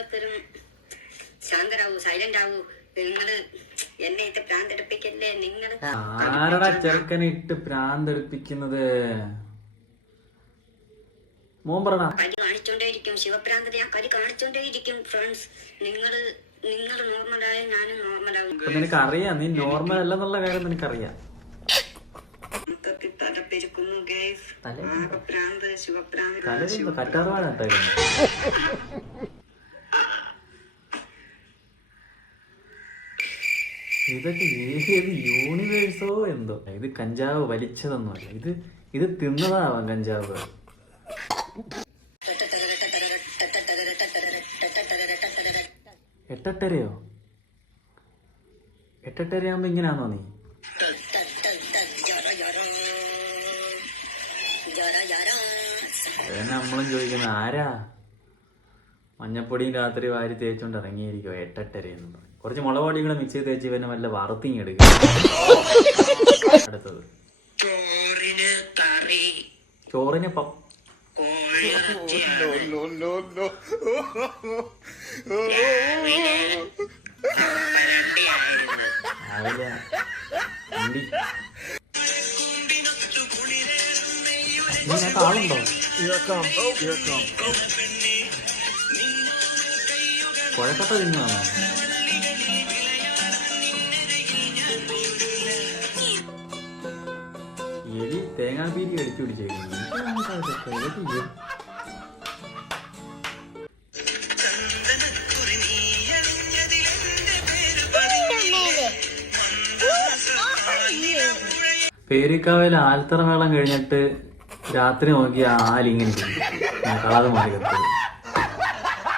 ഓരോരുത്തരും ശാന്തരാവൂ, സൈലന്റ് ആവൂ. നിങ്ങള് എന്നെ ഇട്ട് പ്രാന്തെടുപ്പിക്കല്ലേ. നിങ്ങള് ആരടാ ചെറുക്കനെ ഇട്ട് പ്രാന്തെടുപ്പിക്കുന്നത്? മോൻ പറടാ. കലി കാണിച്ചോണ്ടേയിരിക്കും ശിവപ്രാന്തത, ഞാൻ കലി കാണിച്ചോണ്ടേയിരിക്കും. ഫ്രണ്ട്സ്, നിങ്ങള് നോർമലായ ഞാനും നോർമലാവും. നിനക്ക് അറിയാം നീ നോർമൽ അല്ലെന്നുള്ള കാര്യം നിനക്കറിയാം. തലപ്പെരുക്കുന്നു ഗൈസ്. പ്രാന്ത്, ശിവപ്രാന്ത്, കറ്റാറുവാനാട്ടോ ഇതൊക്കെ ഏത് യൂണിവേഴ്സോ എന്തോ. ഇത് കഞ്ചാവ് വലിച്ചതൊന്നുമല്ല, ഇത് തിന്നതാവാം കഞ്ചാവ്. എട്ടെട്ടരയോ? എട്ടെട്ടരയാകുമ്പോ ഇങ്ങനാണോ നീ? നമ്മളും ചോദിക്കുന്ന ആരാ മഞ്ഞപ്പൊടിയും രാത്രി വാരി തേച്ചോണ്ട് ഇറങ്ങിയിരിക്കോ എട്ടെട്ടരയെന്ന്. കുറച്ച് മുളക് മിക്സ് ചെയ്ത് തേച്ച് ഇവനെ വല്ല വറുത്തിങ് എടുക്കും. അടുത്തത് ചോറിന് ആളുണ്ടോ? കുഴക്കട്ട തിന്നാണോ? എലി തേങ്ങാപ്പീരി അടിച്ചു പിടിച്ചേക്കുന്നു. പേരിക്കാവിലെ ആൽത്തറ മേളം കഴിഞ്ഞിട്ട് രാത്രി നോക്കി ആലിങ്ങനെ കളറ് മാറി കത്തത്.